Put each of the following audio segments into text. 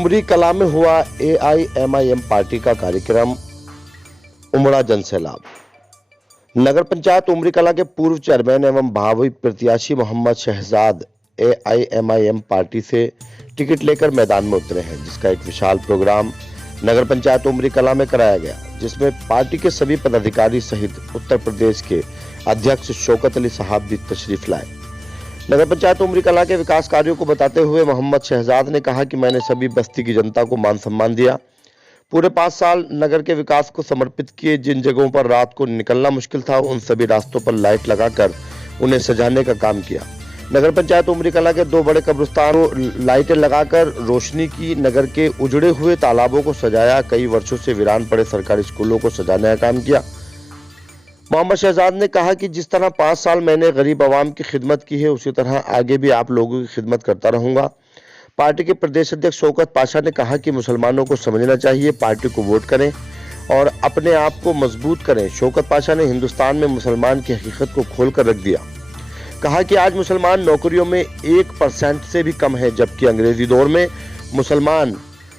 उमरी कला में हुआ AIMIM पार्टी का कार्यक्रम उमड़ा जनसैलाब। नगर पंचायत उमरी कला के पूर्व चेयरमैन एवं भावी प्रत्याशी मोहम्मद शहजाद AIMIM पार्टी से टिकट लेकर मैदान में उतरे हैं, जिसका एक विशाल प्रोग्राम नगर पंचायत उमरी कला में कराया गया, जिसमें पार्टी के सभी पदाधिकारी सहित उत्तर प्रदेश के अध्यक्ष शौकत अली साहब भी तशरीफ लाए। नगर पंचायत उमरी कला के विकास कार्यों को बताते हुए मोहम्मद शहजाद ने कहा कि मैंने सभी बस्ती की जनता को मान सम्मान दिया, पूरे 5 साल नगर के विकास को समर्पित किए। जिन जगहों पर रात को निकलना मुश्किल था, उन सभी रास्तों पर लाइट लगाकर उन्हें सजाने का काम किया। नगर पंचायत उमरी कला के 2 बड़े कब्रिस्तानों लाइटें लगाकर रोशनी की, नगर के उजड़े हुए तालाबों को सजाया, कई वर्षों से वीरान पड़े सरकारी स्कूलों को सजाने का काम किया। मोहम्मद शहजाद ने कहा कि जिस तरह 5 साल मैंने गरीब आवाम की खिदमत की है, उसी तरह आगे भी आप लोगों की खिदमत करता रहूंगा। पार्टी के प्रदेश अध्यक्ष शौकत पाशा ने कहा कि मुसलमानों को समझना चाहिए, पार्टी को वोट करें और अपने आप को मजबूत करें। शौकत पाशा ने हिंदुस्तान में मुसलमान की हकीकत को खोल कर रख दिया। कहा कि आज मुसलमान नौकरियों में 1% से भी कम है, जबकि अंग्रेजी दौर में मुसलमान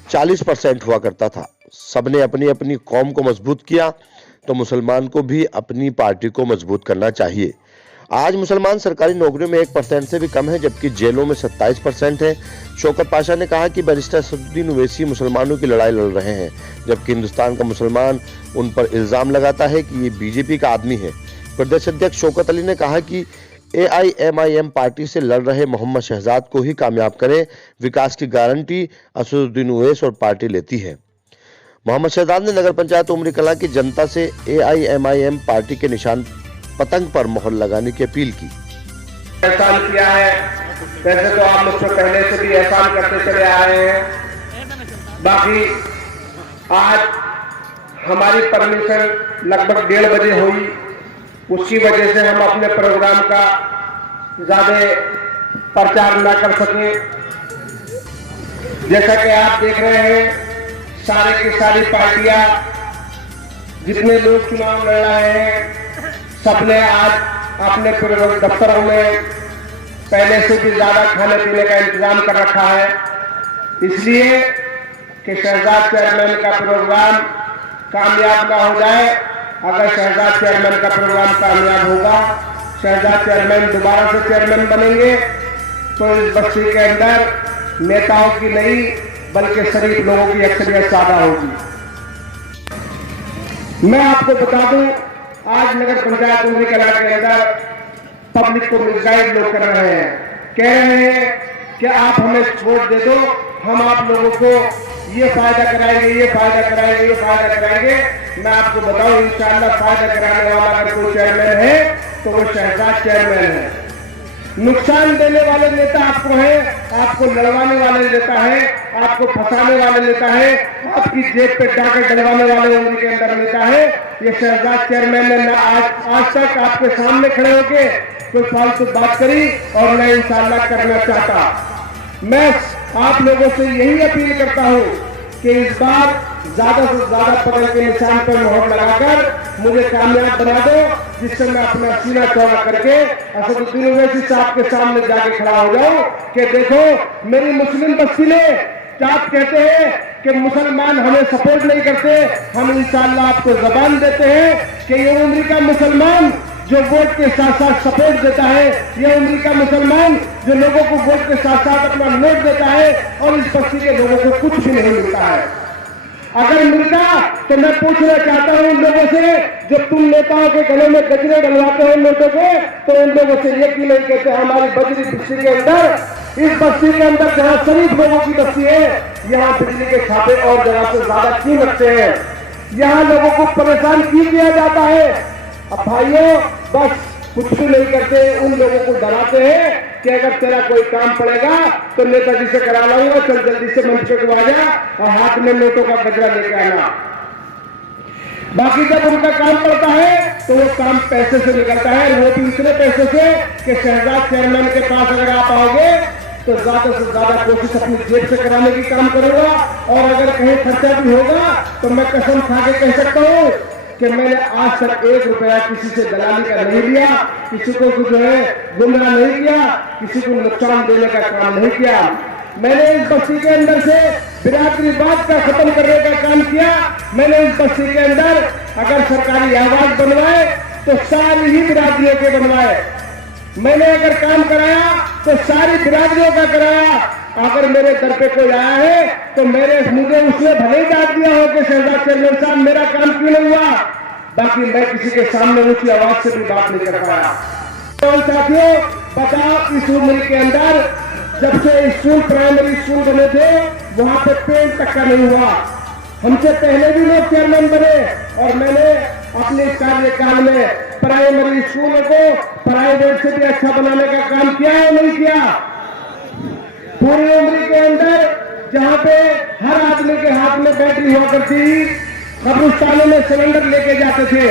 40% हुआ करता था। सबने अपनी अपनी कौम को मजबूत किया, तो मुसलमान को भी अपनी पार्टी को मजबूत करना चाहिए। आज मुसलमान सरकारी नौकरियों में 1% से भी कम है, जबकि जेलों में 27% है। शौकत पाशा ने कहा कि बैरिस्टर असदुद्दीन ओवैसी मुसलमानों की लड़ाई लड़ रहे हैं, जबकि हिंदुस्तान का मुसलमान उन पर इल्जाम लगाता है कि ये बीजेपी का आदमी है। प्रदेश अध्यक्ष शौकत अली ने कहा कि AIMIM पार्टी से लड़ रहे मोहम्मद शहजाद को ही कामयाब करें। विकास की गारंटी असदुद्दीन ओवैसी और पार्टी लेती है। मोहम्मद शहजाद ने नगर पंचायत उमरी कला की जनता से AIMIM पार्टी के निशान पतंग पर मोहर लगाने की अपील की। एहसान किया है, वैसे तो आप मुझसे पहले से भी एहसान करते चले आ रहे हैं। बाकी आज हमारी परमिशन लगभग 1:30 बजे हुई, उसकी वजह से हम अपने प्रोग्राम का ज्यादा प्रचार न कर सके। जैसा कि आप देख रहे हैं, सारे की सारी पार्टियां, जितने लोग चुनाव लड़ रहे हैं, सबने आज अपने दफ्तरों में पहले से भी ज्यादा खाने पीने का इंतजाम कर रखा है, इसलिए कि शहजाद चेयरमैन का प्रोग्राम कामयाब ना हो जाए। अगर शहजाद चेयरमैन का प्रोग्राम कामयाब होगा, शहजाद चेयरमैन दोबारा से चेयरमैन बनेंगे, तो इस बस्ती के अंदर नेताओं की नहीं बल्कि शरीफ लोगों की अक्सरियत ज्यादा होगी। मैं आपको बता दूं, आज नगर पंचायत उमरी कला के अंदर पब्लिक को मिसगाइड लोग कर रहे हैं, कह रहे हैं कि आप हमें वोट दे दो, हम आप लोगों को ये फायदा कराएंगे, ये फायदा कराएंगे, ये फायदा कराएंगे। मैं आपको बताऊं, इंशाअल्लाह फायदा कराने वाला अगर कोई चेयरमैन है तो वो शहजाद चेयरमैन है। नुकसान देने वाले नेता आपको है, आपको लड़वाने वाले नेता है, आपको फंसाने वाले नेता है, आपकी जेब पे डाके डलवाने वाले उम्र के अंदर नेता है। ये शहजाद चेयरमैन ने न आज तक आपके सामने खड़े होके कोई फालतू बात करी और न इंशाअल्लाह करना चाहता। मैं आप लोगों से यही अपील करता हूं कि इस बार ज्यादा से ज्यादा पकड़ के निशान पर मोहर लगाकर मुझे कामयाब बना दो, जिससे मैं अपना सीना चौड़ा करके असदुद्दीन ओवैसी साहब के सामने जाके खड़ा हो जाऊं कि देखो मेरी मुस्लिम बस्ती ने, आप कहते हैं कि मुसलमान हमें सपोर्ट नहीं करते, हम इंशाअल्लाह आपको जबान देते हैं कि ये उमरी का मुसलमान जो वोट के साथ साथ सपोर्ट देता है, ये उमरी का मुसलमान जो लोगों को वोट के साथ साथ अपना नोट देता है, और इस बस्ती के लोगों को कुछ भी नहीं मिलता है। अगर मिलता तो मैं पूछना चाहता हूं उन लोगों से, जब तुम नेताओं के गले में गजरे डलवाते हो नोटों के, तो उन लोगों से ये क्यों नहीं कहते हमारी बजरी बस्ती के अंदर, इस बस्ती के अंदर जहां शरीफ लोगों की बस्ती है, यहाँ बिजली के छापे और जगह से ज्यादा क्यों लगते हैं? यहाँ लोगों को परेशान क्यों किया जाता है? अब भाइयों, बस कुछ भी नहीं करते, उन लोगों को डराते हैं कि अगर तेरा कोई काम पड़ेगा तो नेताजी से करा लाऊंगा, चल जल्दी से मंच पे आ जा और हाथ में नोटों का गजरा लेके आना। बाकी जब उनका काम पड़ता है तो वो काम पैसे से निकलता है, वो भी इतने पैसे से कि शहजाद चेयरमैन के पास अगर आप आओगे तो ज्यादा से ज्यादा कोशिश अपनी जेब से कराने की काम करूंगा, और अगर कहीं खर्चा भी होगा तो मैं कसम खा के कह सकता हूँ कि मैंने आज तक 1 रुपया किसी से दलाली का नहीं लिया, किसी को जो है गुमराह नहीं किया, किसी को नुकसान देने का काम नहीं किया। मैंने इस बस्ती के अंदर से बिरादरीवाद का खत्म करने का काम किया। मैंने इस बस्ती के अंदर अगर सरकारी आवास बनवाए तो सारी ही बिरादरियों के बनवाए। मैंने अगर काम कराया तो सारी बिरादरियों का कराया। अगर मेरे दर पे कोई आया है तो मुझे उसने भले ही डांट दिया हो कि शहजाद चेयरमैन साहब मेरा काम क्यों नहीं हुआ, बाकी मैं किसी के सामने ऊंची आवाज से भी बात नहीं कर पाया। तो साथियों, बताओ इस उम्र के अंदर जब से स्कूल प्राइमरी स्कूल बने थे वहां पे पेंट तक का नहीं हुआ। हमसे पहले भी लोग चेयरमैन बने और मैंने अपने कार्यकाल में प्राइमरी स्कूलों को प्राइवेट से भी अच्छा बनाने का काम किया है नहीं किया। पूरी उम्र के अंदर जहां पे हर आदमी के हाथ में बैटरी हुआ करती, कब्रिस्तानों में सिलेंडर लेके जाते थे।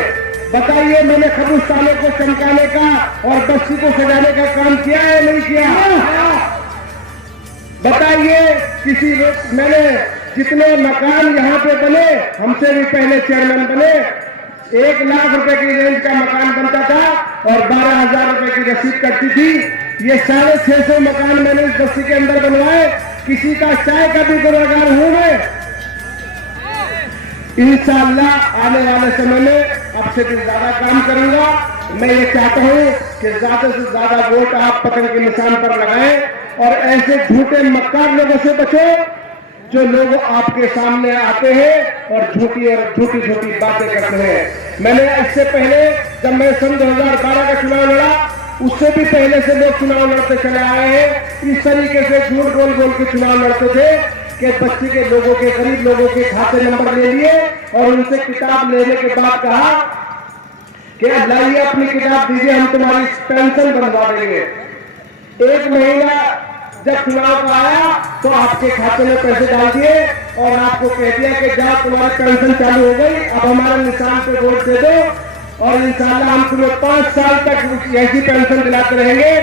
बताइए मैंने कब्रिस्तानों को चमकाने का और बस्ती को सजाने का काम किया है नहीं किया? बताइए मैंने जितने मकान यहाँ पे बने, हमसे भी पहले चेयरमैन बने, 1 लाख रुपए की रेंज का मकान बनता था और 12,000 रुपए की रसीद कटती थी। ये 650 मकान मैंने इस बस्ती के अंदर बनवाए। किसी का चाय का भी गुनहगार हूं मैं। इंशाअल्लाह आने वाले समय में अब से भी ज्यादा काम करूंगा। मैं ये चाहता हूं कि ज्यादा से ज्यादा वोट आप पतंग के निशान पर लगाएं और ऐसे झूठे मक्कार लोगों से बचो जो लोग आपके सामने आते हैं और झूठी बातें करते हैं। मैंने इससे पहले जब मैं सन 2012 का चुनाव लड़ा, उससे भी पहले से लोग चुनाव लड़ते चले आए हैं। इस तरीके से झूठ बोल के चुनाव लड़ते थे कि बस्ती के लोगों के, गरीब लोगों के खाते नंबर ले लिए और उनसे किताब लेने के बाद कहा कि लाइए अपनी किताब दीजिए, हम तुम्हारी पेंशन बनवा देंगे। 1 महीना जब चुनाव का आया तो आपके खाते में पैसे डाल दिए और आपको कह दिया कि जाओ तुम्हारी पेंशन चालू हो गई, अब हमारे निशान पे वोट दे दो और इंशाअल्लाह हम तुम्हें 5 साल तक ऐसी पेंशन दिलाते रहेंगे।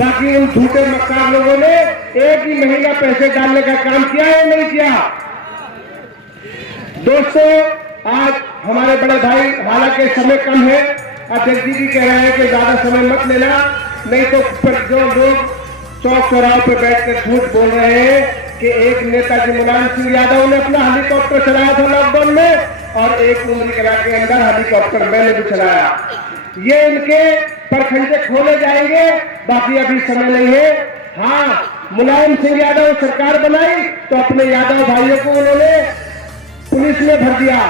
बाकी उन झूठे मक्कार लोगों ने 1 ही महीना पैसे डालने का काम किया है नहीं किया? दोस्तों, आज हमारे बड़े भाई, हालांकि समय कम है, अध्यक्ष जी कह रहे हैं कि ज्यादा समय मत लेना, नहीं तो जो लोग चौक चौराहों पे बैठकर झूठ बोल रहे हैं कि एक नेताजी मुलायम सिंह यादव ने अपना हेलीकॉप्टर चलाया था लॉकडाउन में और एक उम्र कला के अंदर हेलीकॉप्टर मैंने भी चलाया। ये इनके परखंडे खोले जाएंगे, बाकी अभी समय नहीं है। हाँ, मुलायम सिंह यादव सरकार बनाई तो अपने यादव भाइयों को उन्होंने पुलिस में भर दिया,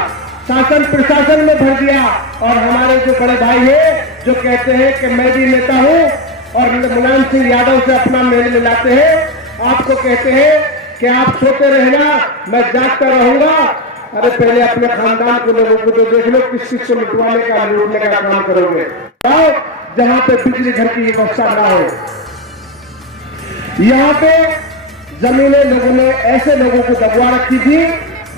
शासन प्रशासन में भर दिया और हमारे जो बड़े भाई हैं जो कहते हैं कि मैं भी नेता हूं और मुलायम सिंह यादव से अपना मेल मिलाते हैं, आपको कहते हैं कि आप सोते रहना, मैं जागता रहूंगा। अरे पहले अपने खानदान को, लोगों को तो देख लो, किस को लुटवाने का, लूटने का काम करोगे। जहां पे बिजली घर की व्यवस्था ना हो, यहाँ पे जमीनें लोगों ने ऐसे लोगों को दबवा रखी थी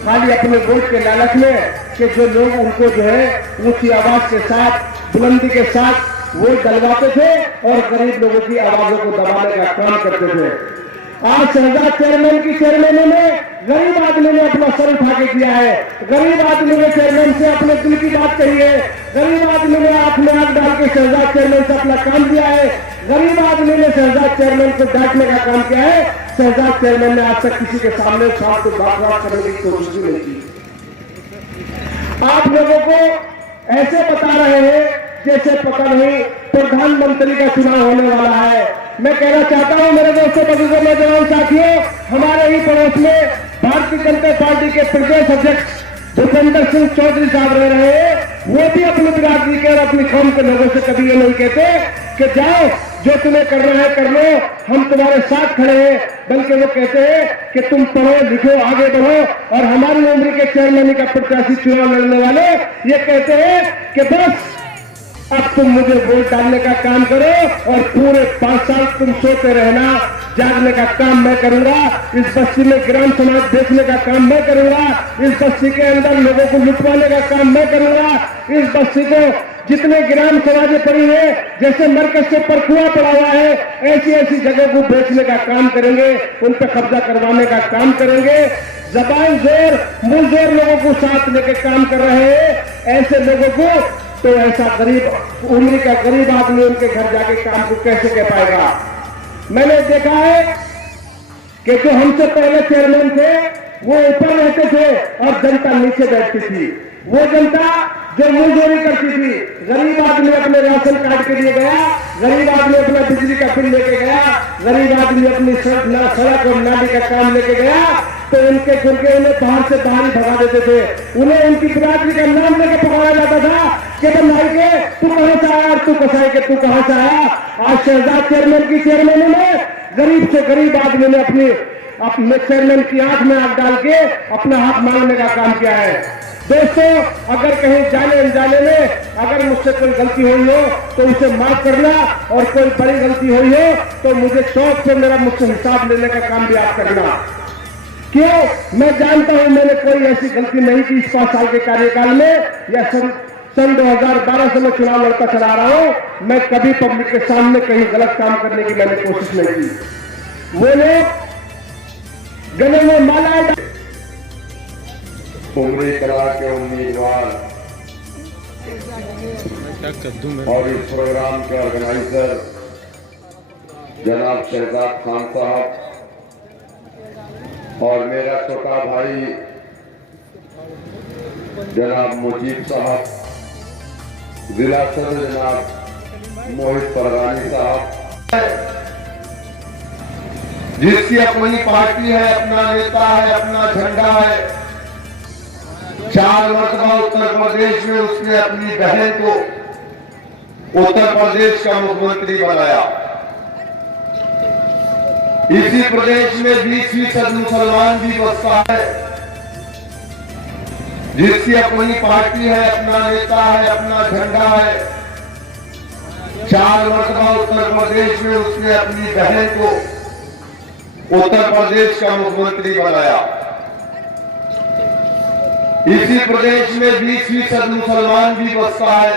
खाली अपने वोट के लालच में कि जो लोग उनको जो है ऊंची आवाज के साथ, बुलंदी के साथ वोट डलवाते थे और गरीब लोगों की आवाजों को दबाने का काम करते थे। आज शहजाद चेयरमैन की चेयरमैन में गरीब आदमी ने अपना सर उठा के किया है। गरीब आदमी ने चेयरमैन से अपने दिल की बात कही है। गरीब आदमी ने आंख में आंख डाल के शहजाद चेयरमैन से अपना काम दिया है। गरीब आदमी ने शहजाद चेयरमैन को डांटने का काम किया है। शहजाद चेयरमैन ने आज तक किसी के सामने साथ को बात करने की कोशिश नहीं की। आप लोगों को ऐसे बता रहे हैं जैसे पता नहीं प्रधानमंत्री का चुनाव होने वाला है। मैं कहना चाहता हूं मेरे दोस्तों, बुजुर्गों, नौजवान साथियों, हमारे ही पड़ोस में भारतीय जनता पार्टी के प्रदेश अध्यक्ष भूपेंद्र सिंह चौधरी साहब रह रहे हैं। वो भी अपनी बिरादरी के और अपनी कौम के लोगों से कभी ये नहीं कहते कि जाओ जो तुम्हें करना है कर लो, हम तुम्हारे साथ खड़े हैं, बल्कि वो कहते हैं कि तुम पढ़ो लिखो आगे बढ़ो। और हमारी उम्र के चेयरमैन का प्रत्याशी चुनाव लड़ने वाले ये कहते हैं कि बस अब तुम मुझे वोट डालने का काम करो और पूरे 5 साल तुम सोते रहना, जागने का काम मैं करूंगा। इस बस्ती में ग्राम समाज बेचने का काम मैं करूंगा। इस बस्ती के अंदर लोगों को लुटवाने का काम मैं करूंगा। इस बस्ती को जितने ग्राम समाजें पड़ी है, जैसे मरकज से परकुआ पड़ा हुआ है, ऐसी ऐसी जगह को बेचने का काम करेंगे, उन पर कब्जा करवाने का काम करेंगे। जबान जोर मुंह जोर लोगों को साथ लेकर काम कर रहे हैं। ऐसे लोगों को तो ऐसा गरीब उम्र का गरीब आदमी उनके घर जाके काम को कैसे कह पाएगा? मैंने देखा है कि जो हमसे पहले चेयरमैन थे वो ऊपर रहते थे और जनता नीचे बैठती थी। वो जनता जो मुंहजोरी करती थी, गरीब आदमी अपने राशन कार्ड के लिए गया, गरीब आदमी अपना बिजली का बिल लेके गया, गरीब आदमी अपनी सड़क और नाली का काम लेके गया, तो उनके गुर्गे उन्हें बाहर से बाहर ही भगा देते थे। उन्हें उनकी बिरादरी का नाम लेकर पकड़ा जाता था कि भाई के तू कहां से आया, तू कसाई के तू कहां से आया। आज शहजाद चेयरमैन की चेयरमैन ने गरीब से गरीब आदमी ने अपने चेयरमैन की आंख में आंख डाल के अपना हक मांगने का काम किया है। दोस्तों, अगर कहीं जाने अनजाने में अगर मुझसे कोई गलती हुई हो तो उसे माफ करना, और कोई बड़ी गलती हुई हो तो मुझे शौक से मेरा मुझसे हिसाब लेने का काम भी आप करना। क्यों? मैं जानता हूं मैंने कोई ऐसी गलती नहीं की इस 5 साल के कार्यकाल में, या सन 2012 से मैं चुनाव लड़ता चला रहा हूं। मैं कभी पब्लिक के सामने कहीं गलत काम करने की मैंने कोशिश नहीं की। वो लोग गले में माला उमरी कला के उम्मीदवार और इस प्रोग्राम के ऑर्गेनाइजर जनाब शहजाद खान साहब और मेरा छोटा भाई जनाब मुजीब साहब, जिला सदर जनाब मोहित परवानी साहब, जिसकी अपनी पार्टी है, अपना नेता है, अपना झंडा है। 4 मरतबा उत्तर प्रदेश में उसने अपनी बहन को उत्तर प्रदेश का मुख्यमंत्री बनाया। इसी प्रदेश में 20% मुसलमान भी बसता है, जिसकी अपनी पार्टी है, अपना नेता है, अपना झंडा है। 4 मरतबा उत्तर प्रदेश में उसने अपनी बहन को उत्तर प्रदेश का मुख्यमंत्री बनाया। इसी प्रदेश में 20% मुसलमान भी बसता है,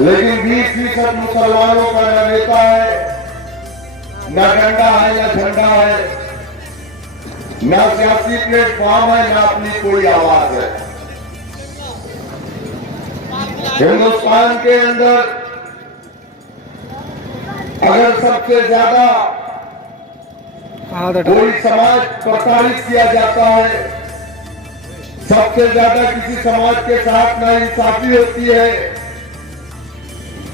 लेकिन 20% मुसलमानों का न नेता है, न डंडा है, न झंडा है, न सियासी प्लेटफॉर्म है, न अपनी कोई आवाज है। हिंदुस्तान के अंदर अगर सबसे ज्यादा कोई समाज प्रताड़ित किया जाता है, सबसे ज्यादा किसी समाज के साथ नाइंसाफी होती है,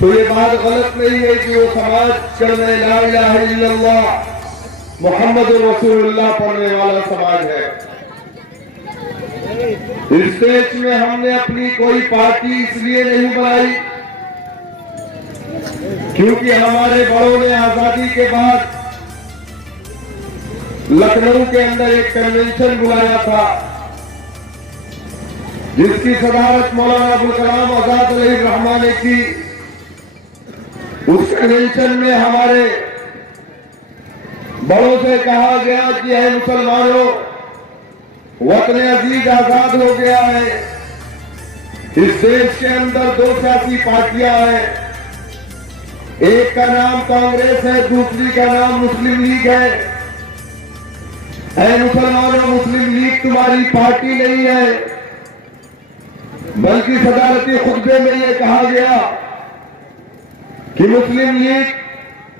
तो ये बात गलत नहीं है कि वो समाज कलमे ला इलाहा इल्लल्लाह मोहम्मद रसूलुल्लाह पढ़ने वाला समाज है। इस देश में हमने अपनी कोई पार्टी इसलिए नहीं बनाई क्योंकि हमारे बड़ों ने आजादी के बाद लखनऊ के अंदर एक कन्वेंशन बुलाया था, जिसकी सदारत मौलाना अबुल कलाम आजाद अलैहिर्रहमान ने की। उस कन्वेंशन में हमारे बड़ों से कहा गया कि है मुसलमानों, वतन अजीज आजाद हो गया है। इस देश के अंदर 2 सियासी पार्टियां हैं, एक का नाम कांग्रेस है, दूसरी का नाम मुस्लिम लीग है। मुसलमानों, मुस्लिम लीग तुम्हारी पार्टी नहीं है, बल्कि सदारती खुतबे में यह कहा गया कि मुस्लिम लीग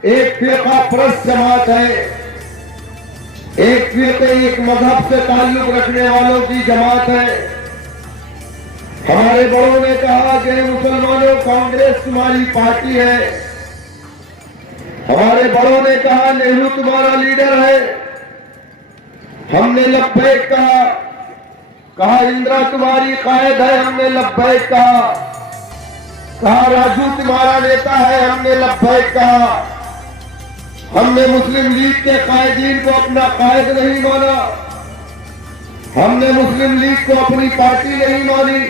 एक फिरका परस्त जमात है, एक फिरके एक मजहब से ताल्लुक रखने वालों की जमात है। हमारे बड़ों ने कहा कि मुसलमानों, कांग्रेस तुम्हारी पार्टी है। हमारे बड़ों ने कहा नेहरू तुम्हारा लीडर है, हमने लब्बैक कहा इंदिरा तुम्हारी कायद है, हमने लब्बैक कहा राजू तुम्हारा नेता है, हमने लब्बैक कहा। हमने मुस्लिम लीग के कायदीन को अपना कायद नहीं माना, हमने मुस्लिम लीग को अपनी पार्टी नहीं मानी,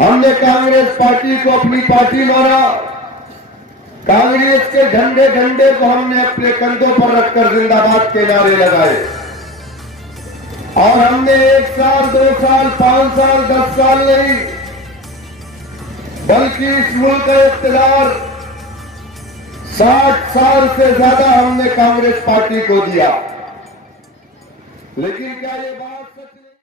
हमने कांग्रेस पार्टी को अपनी पार्टी माना। कांग्रेस के झंडे को हमने अपने कंधों पर रखकर जिंदाबाद के नारे लगाए, और हमने 1 साल 2 साल 5 साल 10 साल नहीं, बल्कि इस मुल्क का इख्तियार 60 साल से ज्यादा हमने कांग्रेस पार्टी को दिया। लेकिन क्या ये बात